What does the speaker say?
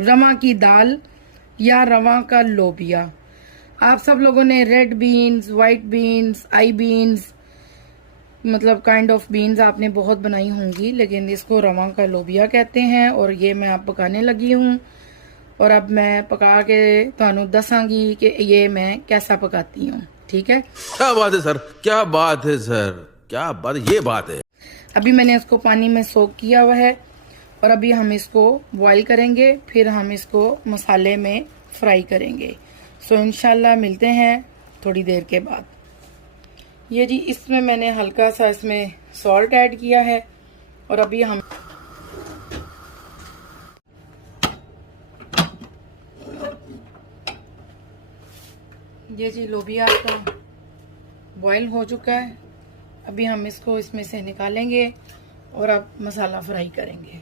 रवा की दाल या रवा का लोबिया। आप सब लोगों ने रेड बीन्स, वाइट बीन्स, आई बीन्स, मतलब काइंड ऑफ बीन्स आपने बहुत बनाई होंगी, लेकिन इसको रवा का लोबिया कहते हैं। और ये मैं आप पकाने लगी हूँ और अब मैं पका के तुहानू दसांगी कि ये मैं कैसा पकाती हूँ। ठीक है, क्या बात है सर, क्या बात है सर, क्या बात, ये बात है। अभी मैंने इसको पानी में सोक किया हुआ है और अभी हम इसको बॉईल करेंगे, फिर हम इसको मसाले में फ्राई करेंगे। सो इंशाल्लाह मिलते हैं थोड़ी देर के बाद। ये जी, इसमें मैंने हल्का सा इसमें सॉल्ट ऐड किया है और अभी हम ये जी लोबिया आपका बॉईल हो चुका है। अभी हम इसको इसमें से निकालेंगे और अब मसाला फ्राई करेंगे।